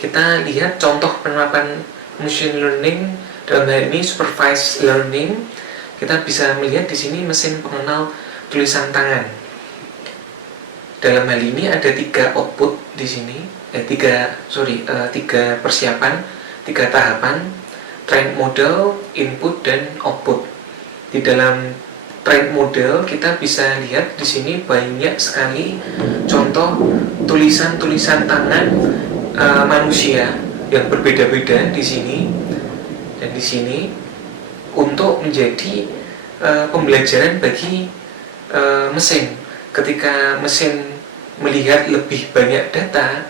kita lihat contoh penerapan machine learning dalam hal ini supervised learning. Kita bisa melihat di sini mesin pengenal tulisan tangan. Dalam hal ini ada 3 output di sini, 3 persiapan, 3 tahapan: train model, input, dan output. Di dalam train model kita bisa lihat di sini banyak sekali contoh tulisan-tulisan tangan manusia yang berbeda-beda di sini dan di sini untuk menjadi pembelajaran bagi mesin. Ketika mesin melihat lebih banyak data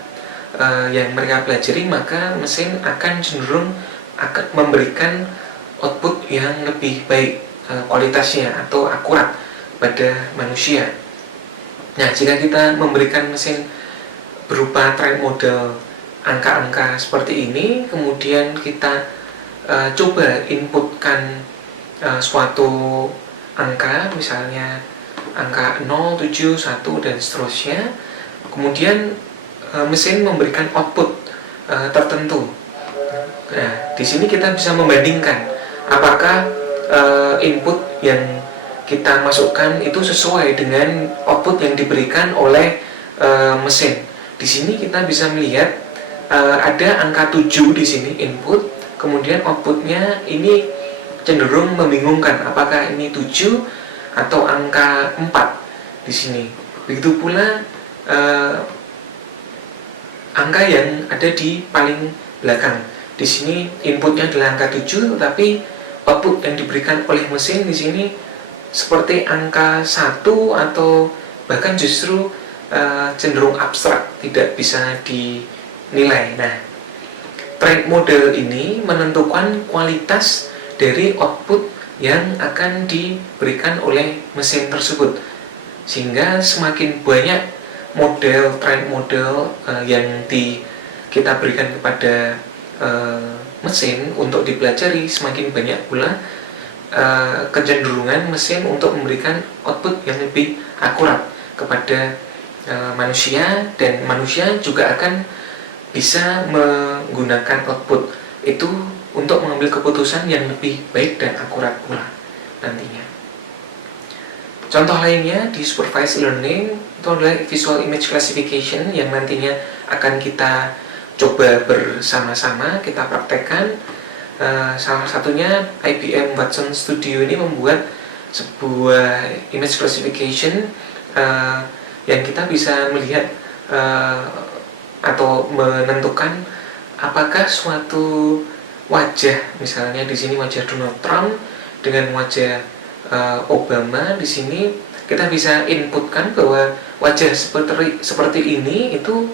yang mereka pelajari, maka mesin akan cenderung akan memberikan output yang lebih baik kualitasnya atau akurat pada manusia. Nah, jika kita memberikan mesin berupa train model angka-angka seperti ini, kemudian kita coba inputkan suatu angka, misalnya angka 0, 7, 1, dan seterusnya, kemudian mesin memberikan output tertentu. Nah, di sini kita bisa membandingkan apakah input yang kita masukkan itu sesuai dengan output yang diberikan oleh mesin. Di sini kita bisa melihat ada angka 7 di sini input, kemudian outputnya ini cenderung membingungkan apakah ini 7 atau angka 4 di sini. Begitu pula angka yang ada di paling belakang. Di sini inputnya adalah angka 7, tetapi output yang diberikan oleh mesin di sini seperti angka 1 atau bahkan justru cenderung abstrak, tidak bisa dinilai. Nah, train model ini menentukan kualitas dari output yang akan diberikan oleh mesin tersebut, sehingga semakin banyak model train model yang kita berikan kepada mesin untuk dipelajari, semakin banyak pula kecenderungan mesin untuk memberikan output yang lebih akurat kepada manusia, dan manusia juga akan bisa menggunakan output itu untuk mengambil keputusan yang lebih baik dan akurat pula nantinya. Contoh lainnya di supervised learning itu adalah visual image classification yang nantinya akan kita coba bersama-sama, kita praktekkan. Salah satunya IBM Watson Studio ini membuat sebuah image classification yang kita bisa melihat atau menentukan apakah suatu wajah, misalnya di sini wajah Donald Trump dengan wajah Obama, di sini kita bisa inputkan bahwa wajah seperti ini itu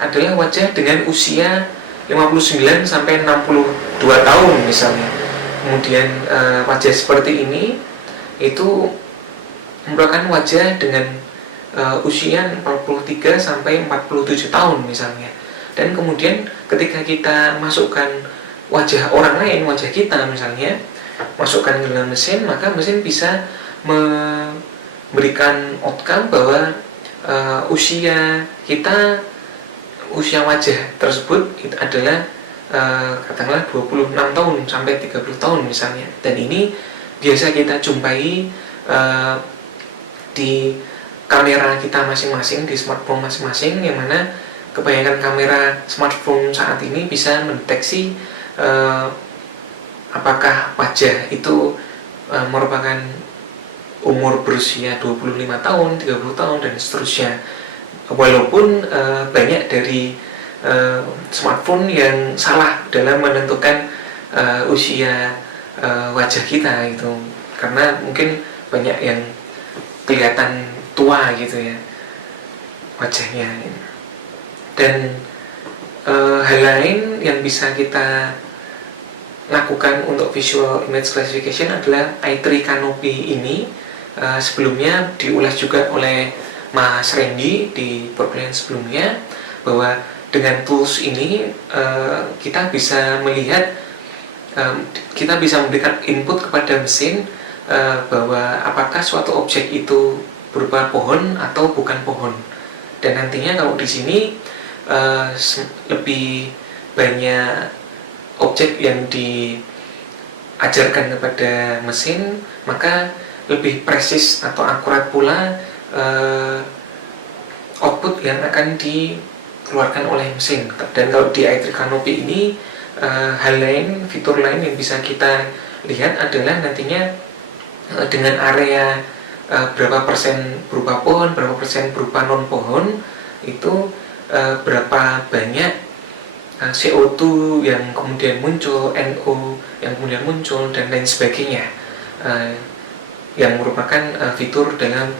adalah wajah dengan usia 59 sampai 62 tahun misalnya. Kemudian wajah seperti ini itu merupakan wajah dengan usia 43 sampai 47 tahun misalnya. Dan kemudian ketika kita masukkan wajah orang lain, wajah kita misalnya, masukkan ke dalam mesin, maka mesin bisa memberikan outcome bahwa usia kita, usia wajah tersebut itu adalah katakanlah 26 tahun sampai 30 tahun misalnya. Dan ini biasa kita jumpai di kamera kita masing-masing, di smartphone masing-masing, yang mana kebanyakan kamera smartphone saat ini bisa mendeteksi apakah wajah itu merupakan umur berusia 25 tahun, 30 tahun, dan seterusnya. Walaupun banyak dari smartphone yang salah dalam menentukan usia wajah kita itu, karena mungkin banyak yang kelihatan tua gitu ya wajahnya. Dan hal lain yang bisa kita lakukan untuk visual image classification adalah I3 Canopy ini. Sebelumnya diulas juga oleh Mas Randy di perkuliahan sebelumnya, bahwa dengan tools ini kita bisa melihat, kita bisa memberikan input kepada mesin bahwa apakah suatu objek itu berupa pohon atau bukan pohon. Dan nantinya kalau di sini lebih banyak objek yang diajarkan kepada mesin, maka lebih presis atau akurat pula output yang akan dikeluarkan oleh mesin. Dan kalau di i3 Canopy ini hal lain, fitur lain yang bisa kita lihat adalah nantinya dengan area berapa persen berupa pohon, berapa persen berupa non pohon, itu berapa banyak CO2 yang kemudian muncul, NO yang kemudian muncul, dan lain sebagainya, yang merupakan fitur dalam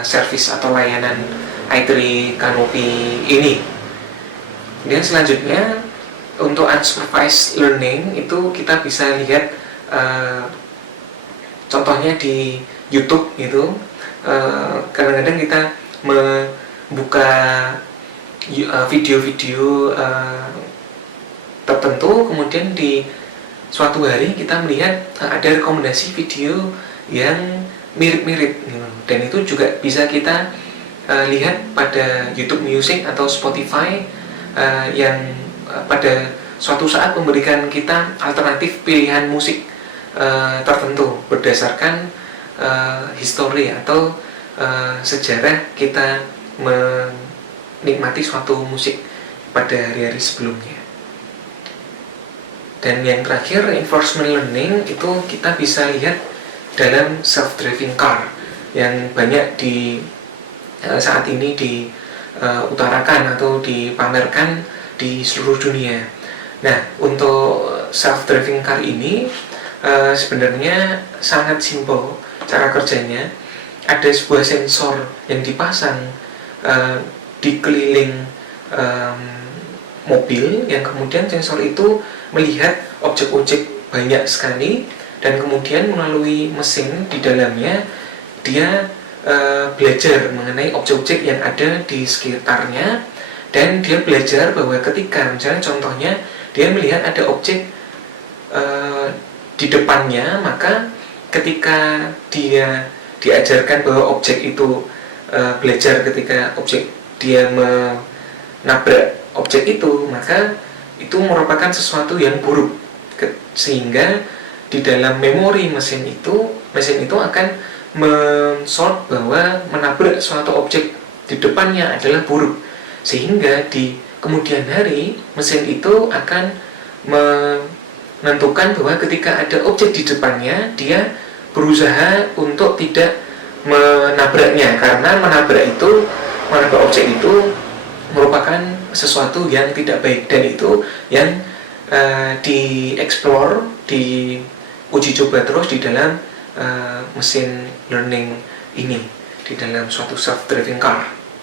service atau layanan i3 Canopy ini. Kemudian selanjutnya untuk unsupervised learning itu kita bisa lihat contohnya di YouTube gitu. Kadang-kadang kita membuka video-video tertentu, kemudian di suatu hari kita melihat ada rekomendasi video yang mirip-mirip gitu. Dan itu juga bisa kita lihat pada YouTube Music atau Spotify yang pada suatu saat memberikan kita alternatif pilihan musik tertentu berdasarkan histori atau sejarah kita menikmati suatu musik pada hari-hari sebelumnya. Dan yang terakhir, reinforcement learning itu kita bisa lihat dalam self-driving car yang banyak saat ini diutarakan atau dipamerkan di seluruh dunia. Nah, untuk self-driving car ini sebenarnya sangat simpel cara kerjanya. Ada sebuah sensor yang dipasang di keliling mobil, yang kemudian sensor itu melihat objek-objek banyak sekali, dan kemudian melalui mesin di dalamnya dia belajar mengenai objek-objek yang ada di sekitarnya. Dan dia belajar bahwa ketika misalnya contohnya dia melihat ada objek di depannya, maka ketika dia diajarkan bahwa objek itu belajar ketika dia menabrak objek itu, maka itu merupakan sesuatu yang buruk, sehingga di dalam memori mesin itu akan mensort bahwa menabrak suatu objek di depannya adalah buruk, sehingga di kemudian hari mesin itu akan menentukan bahwa ketika ada objek di depannya dia berusaha untuk tidak menabraknya, karena menabrak objek itu merupakan sesuatu yang tidak baik, dan itu yang dieksplor, diuji coba terus di dalam mesin learning ini, di dalam suatu self-driving car.